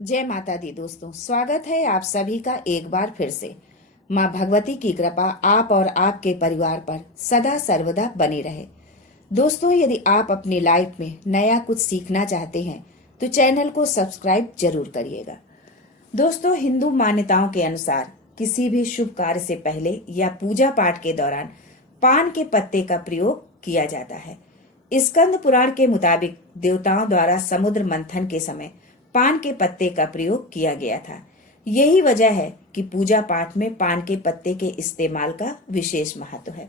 जय माता दी दोस्तों, स्वागत है आप सभी का एक बार फिर से। माँ भगवती की कृपा आप और आपके परिवार पर सदा सर्वदा बनी रहे। दोस्तों, यदि आप अपनी लाइफ में नया कुछ सीखना चाहते हैं तो चैनल को सब्सक्राइब जरूर करिएगा। दोस्तों, हिंदू मान्यताओं के अनुसार किसी भी शुभ कार्य से पहले या पूजा पाठ के दौरान पान के पत्ते का प्रयोग किया जाता है। स्कंद पुराण के मुताबिक देवताओं द्वारा समुद्र मंथन के समय पान के पत्ते का प्रयोग किया गया था। यही वजह है कि पूजा पाठ में पान के पत्ते के इस्तेमाल का विशेष महत्व है।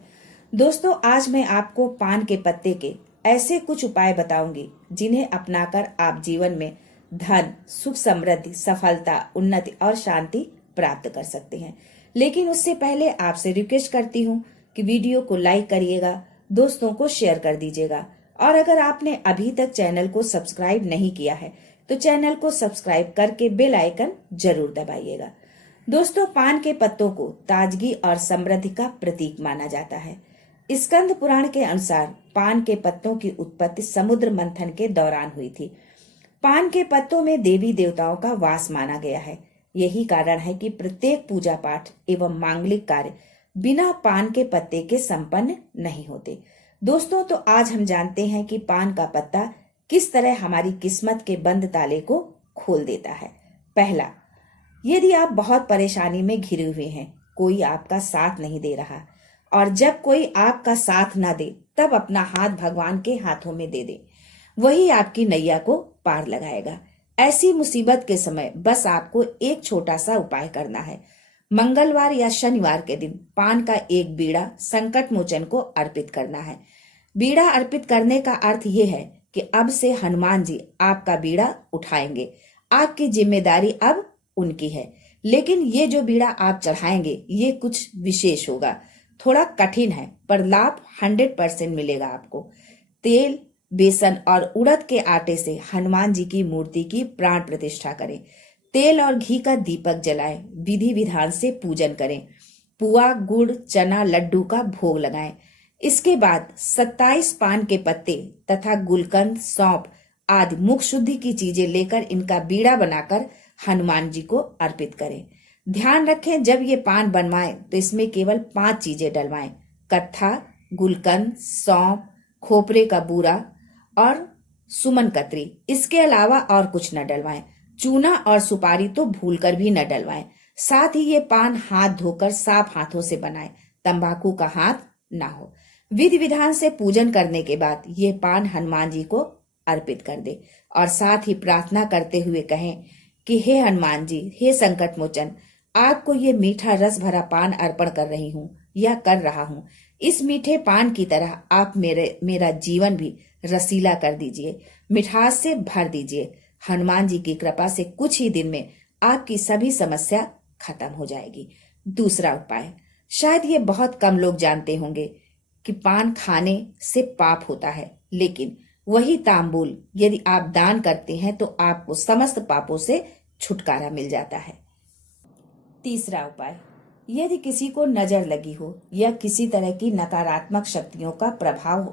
दोस्तों, आज मैं आपको पान के पत्ते के ऐसे कुछ उपाय बताऊंगी जिन्हें अपनाकर आप जीवन में धन, सुख, समृद्धि, सफलता, उन्नति और शांति प्राप्त कर सकते हैं। लेकिन उससे पहले आपसे रिक्वेस्ट करती हूँ कि वीडियो को लाइक करिएगा, दोस्तों को शेयर कर दीजिएगा और अगर आपने अभी तक चैनल को सब्सक्राइब नहीं किया है तो चैनल को सब्सक्राइब करके बेल आइकन जरूर दबाइएगा। दोस्तों, पान के पत्तों को ताजगी और समृद्धि का प्रतीक माना जाता है। स्कंद पुराण के अनुसार पान के पत्तों की उत्पत्ति समुद्र मंथन के दौरान हुई थी। पान के पत्तों में देवी देवताओं का वास माना गया है। यही कारण है कि प्रत्येक पूजा पाठ एवं मांगलिक कार्य बिना पान के पत्ते के संपन्न नहीं होते। दोस्तों, तो आज हम जानते हैं कि पान का पत्ता किस तरह हमारी किस्मत के बंद ताले को खोल देता है। पहला, यदि आप बहुत परेशानी में घिरे हुए हैं, कोई आपका साथ नहीं दे रहा और जब कोई आपका साथ ना दे तब अपना हाथ भगवान के हाथों में दे दे, वही आपकी नैया को पार लगाएगा। ऐसी मुसीबत के समय बस आपको एक छोटा सा उपाय करना है। मंगलवार या शनिवार के दिन पान का एक बीड़ा संकट मोचन को अर्पित करना है। बीड़ा अर्पित करने का अर्थ ये है कि अब से हनुमान जी आपका बीड़ा उठाएंगे। आपकी जिम्मेदारी अब उनकी है। लेकिन ये जो बीड़ा आप चढ़ाएंगे ये कुछ विशेष होगा, थोड़ा कठिन है पर लाभ 100% मिलेगा आपको। तेल, बेसन और उड़द के आटे से हनुमान जी की मूर्ति की प्राण प्रतिष्ठा करें। तेल और घी का दीपक जलाएं, विधि विधान से पूजन करें। पुआ, गुड़, चना, लड्डू का भोग लगाएं। इसके बाद 27 पान के पत्ते तथा गुलकंद, सौंफ आदि मुख शुद्धि की चीजें लेकर इनका बीड़ा बनाकर हनुमान जी को अर्पित करें। ध्यान रखें, जब ये पान बनवाएं तो इसमें केवल 5 चीजें डलवाएं: कत्था, गुलकंद, सौंफ, खोपरे का बूरा और सुमन कतरी। इसके अलावा और कुछ न डलवाएं। चूना और सुपारी तो भूलकर भी न डलवाएं। साथ ही ये पान हाथ धोकर साफ हाथों से बनाएं, तंबाकू का हाथ ना हो। विधि विधान से पूजन करने के बाद ये पान हनुमान जी को अर्पित कर दे और साथ ही प्रार्थना करते हुए कहें कि हे हनुमान जी, हे संकट मोचन, आपको ये मीठा रस भरा पान अर्पण कर रही हूँ या कर रहा हूँ। इस मीठे पान की तरह आप मेरा जीवन भी रसीला कर दीजिए, मिठास से भर दीजिए। हनुमान जी की कृपा से कुछ ही दिन में आपकी सभी समस्या खत्म हो जाएगी। दूसरा उपाय, शायद ये बहुत कम लोग जानते होंगे कि पान खाने से पाप होता है, लेकिन वही तांबूल यदि आप दान करते हैं तो आपको समस्त पापों से छुटकारा मिल जाता है। तीसरा उपाय, यदि किसी को नजर लगी हो या किसी तरह की नकारात्मक शक्तियों का प्रभाव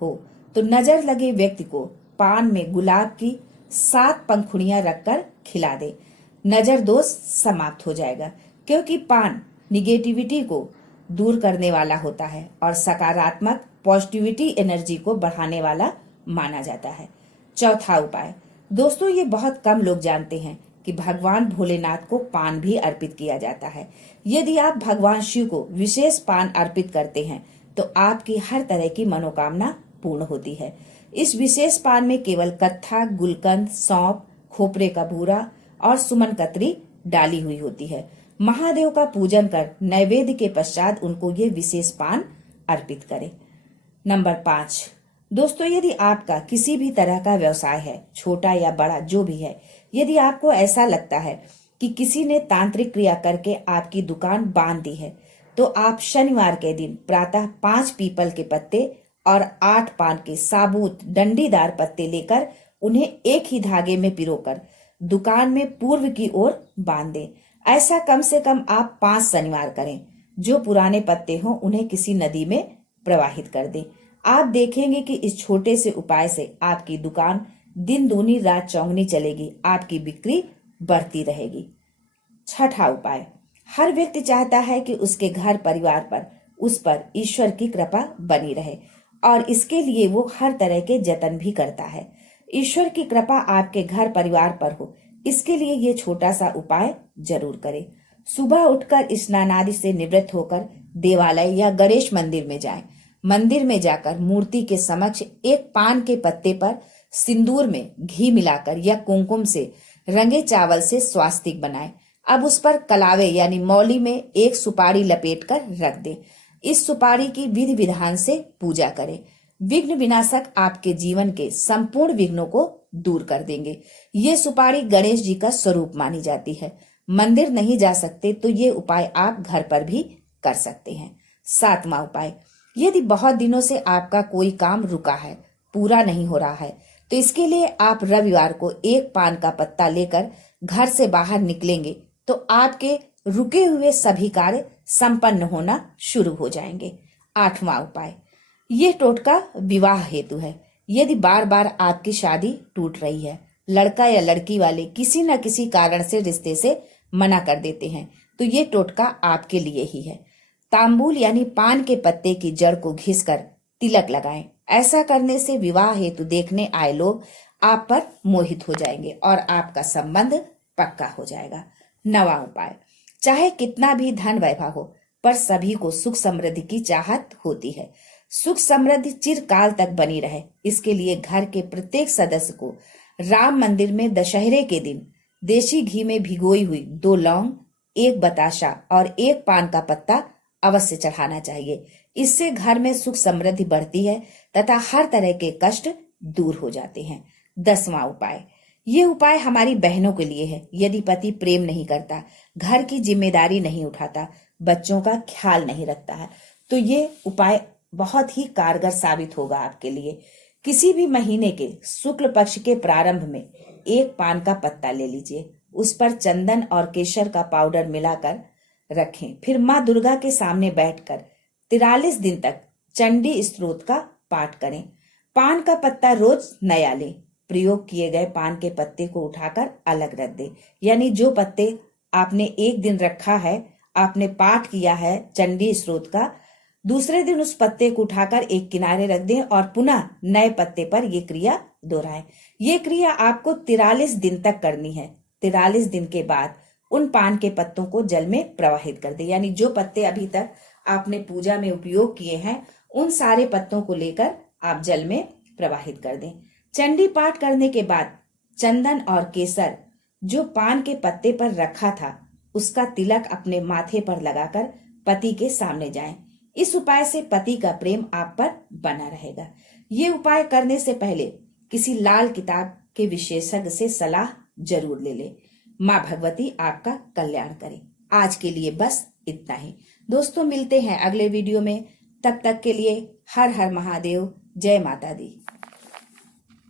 हो तो नजर लगे व्यक्ति को पान में गुलाब की 7 पंखुड़ियां रखकर खिला दे। नजर दोष समाप्त हो जाएगा, क्योंकि पान निगेटिविटी को दूर करने वाला होता है और सकारात्मक पॉजिटिविटी एनर्जी को बढ़ाने वाला माना जाता है। चौथा उपाय, दोस्तों, ये बहुत कम लोग जानते हैं कि भगवान भोलेनाथ को पान भी अर्पित किया जाता है। यदि आप भगवान शिव को विशेष पान अर्पित करते हैं तो आपकी हर तरह की मनोकामना पूर्ण होती है। इस विशेष पान में केवल कत्था, गुलकंद, सौंफ, खोपरे का भूरा और सुमन कतरी डाली हुई होती है। महादेव का पूजन कर नैवेद्य के पश्चात उनको ये विशेष पान अर्पित करें। नंबर 5, दोस्तों, यदि आपका किसी भी तरह का व्यवसाय है, छोटा या बड़ा जो भी है, यदि आपको ऐसा लगता है कि किसी ने तांत्रिक क्रिया करके आपकी दुकान बांध दी है तो आप शनिवार के दिन प्रातः 5 पीपल के पत्ते और 8 पान के साबुत डंडीदार पत्ते लेकर उन्हें एक ही धागे में पिरोकर दुकान में पूर्व की ओर बांध दें। ऐसा कम से कम आप 5 शनिवार करें। जो पुराने पत्ते हों उन्हें किसी नदी में प्रवाहित कर दें। आप देखेंगे कि इस छोटे से उपाय से आपकी दुकान दिन दूनी रात चौगनी चलेगी, आपकी बिक्री बढ़ती रहेगी। छठा उपाय, हर व्यक्ति चाहता है कि उसके घर परिवार पर उस पर ईश्वर की कृपा बनी रहे और इसके लिए वो हर तरह के जतन भी करता है। ईश्वर की कृपा आपके घर परिवार पर हो, इसके लिए ये छोटा सा उपाय जरूर करें। सुबह उठकर स्नान आदि से निवृत्त होकर देवालय या गणेश मंदिर में जाएं। मंदिर में जाकर मूर्ति के समक्ष एक पान के पत्ते पर सिंदूर में घी मिलाकर या कुमकुम से रंगे चावल से स्वास्तिक बनाएं। अब उस पर कलावे यानी मौली में एक सुपारी लपेटकर रख दें। इस सुपारी की विधि विधान से पूजा करें। विघ्न विनाशक आपके जीवन के संपूर्ण विघ्नों को दूर कर देंगे। ये सुपारी गणेश जी का स्वरूप मानी जाती है। मंदिर नहीं जा सकते तो ये उपाय आप घर पर भी कर सकते हैं। सातवां उपाय, यदि बहुत दिनों से आपका कोई काम रुका है, पूरा नहीं हो रहा है, तो इसके लिए आप रविवार को एक पान का पत्ता लेकर घर से बाहर निकलेंगे तो आपके रुके हुए सभी कार्य संपन्न होना शुरू हो जाएंगे। आठवां उपाय, ये टोटका विवाह हेतु है। यदि बार बार आपकी शादी टूट रही है, लड़का या लड़की वाले किसी न किसी कारण से रिश्ते से मना कर देते हैं, तो ये टोटका आपके लिए ही है। तांबूल यानी पान के पत्ते की जड़ को घिसकर तिलक लगाएं। ऐसा करने से विवाह हेतु देखने आए लोग आप पर मोहित हो जाएंगे और आपका संबंध पक्का हो जाएगा। नवा उपाय, चाहे कितना भी धन वैभव हो, पर सभी को सुख समृद्धि की चाहत होती है। सुख समृद्धि चिरकाल तक बनी रहे, इसके लिए घर के प्रत्येक सदस्य को राम मंदिर में दशहरे के दिन देशी घी में भिगोई हुई 2 लौंग, 1 बताशा और 1 पान का पत्ता अवश्य चढ़ाना चाहिए। इससे घर में सुख समृद्धि बढ़ती है तथा हर तरह के कष्ट दूर हो जाते हैं। 10वां उपाय, ये उपाय हमारी बहनों के लिए है। यदि पति प्रेम नहीं करता, घर की जिम्मेदारी नहीं उठाता, बच्चों का ख्याल नहीं रखता है, तो ये उपाय बहुत ही कारगर साबित होगा आपके लिए। किसी भी महीने के शुक्ल पक्ष के प्रारंभ में 1 पान का पत्ता ले लीजिए, उस पर चंदन और केसर का पाउडर मिलाकर रखें। फिर माँ दुर्गा के सामने बैठकर 43 दिन तक चंडी स्तोत्र का पाठ करें। पान का पत्ता रोज नया लें। प्रयोग किए गए पान के पत्ते को उठाकर अलग रख दें। यानी जो पत्ते आपने एक दिन रखा है, आपने पाठ किया है चंडी स्तोत्र का, दूसरे दिन उस पत्ते को उठाकर एक किनारे रख दें और पुनः नए पत्ते पर ये क्रिया दोहराएं। ये क्रिया आपको 43 दिन तक करनी है। 43 दिन के बाद उन पान के पत्तों को जल में प्रवाहित कर दें। यानी जो पत्ते अभी तक आपने पूजा में उपयोग किए हैं, उन सारे पत्तों को लेकर आप जल में प्रवाहित कर दें। चंडी पाठ करने के बाद चंदन और केसर जो पान के पत्ते पर रखा था, उसका तिलक अपने माथे पर लगाकर पति के सामने जाएं। इस उपाय से पति का प्रेम आप पर बना रहेगा। ये उपाय करने से पहले किसी लाल किताब के विशेषज्ञ से सलाह जरूर ले लें। माँ भगवती आपका कल्याण करे। आज के लिए बस इतना ही दोस्तों, मिलते हैं अगले वीडियो में। तब तक के लिए हर हर महादेव, जय माता दी।